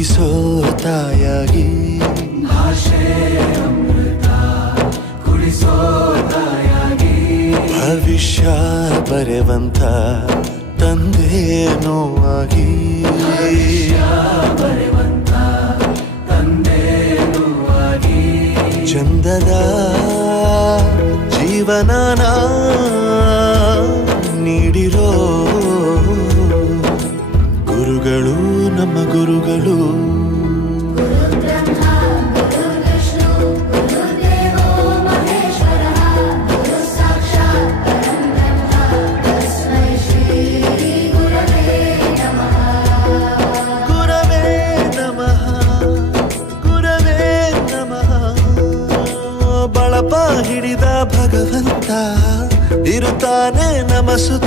ನುಡಿಸೋ ತಾಯಾಗಿ ಭಾಷೆ ಅಮೃತ ಕುಡಿಸೋ ತಾಯಾಗಿ ಭವಿಷ್ಯ ಬರೆವಂತ ತಂದೆ ನೋವಾಗಿ ಬರೆವಂತ ತಂದೆ ನೋವಾಗಿ ಚಂದದ ಜೀವನನ ನೀಡಿರೋ ಗುರುಗಳು ನಮ್ಮ ಗುರುಗಳು ಬಳಪ ಹಿಡಿದ ಭಗವಂತ ಇರುತ್ತಾನೆ ನಮ ಸುತ್ತ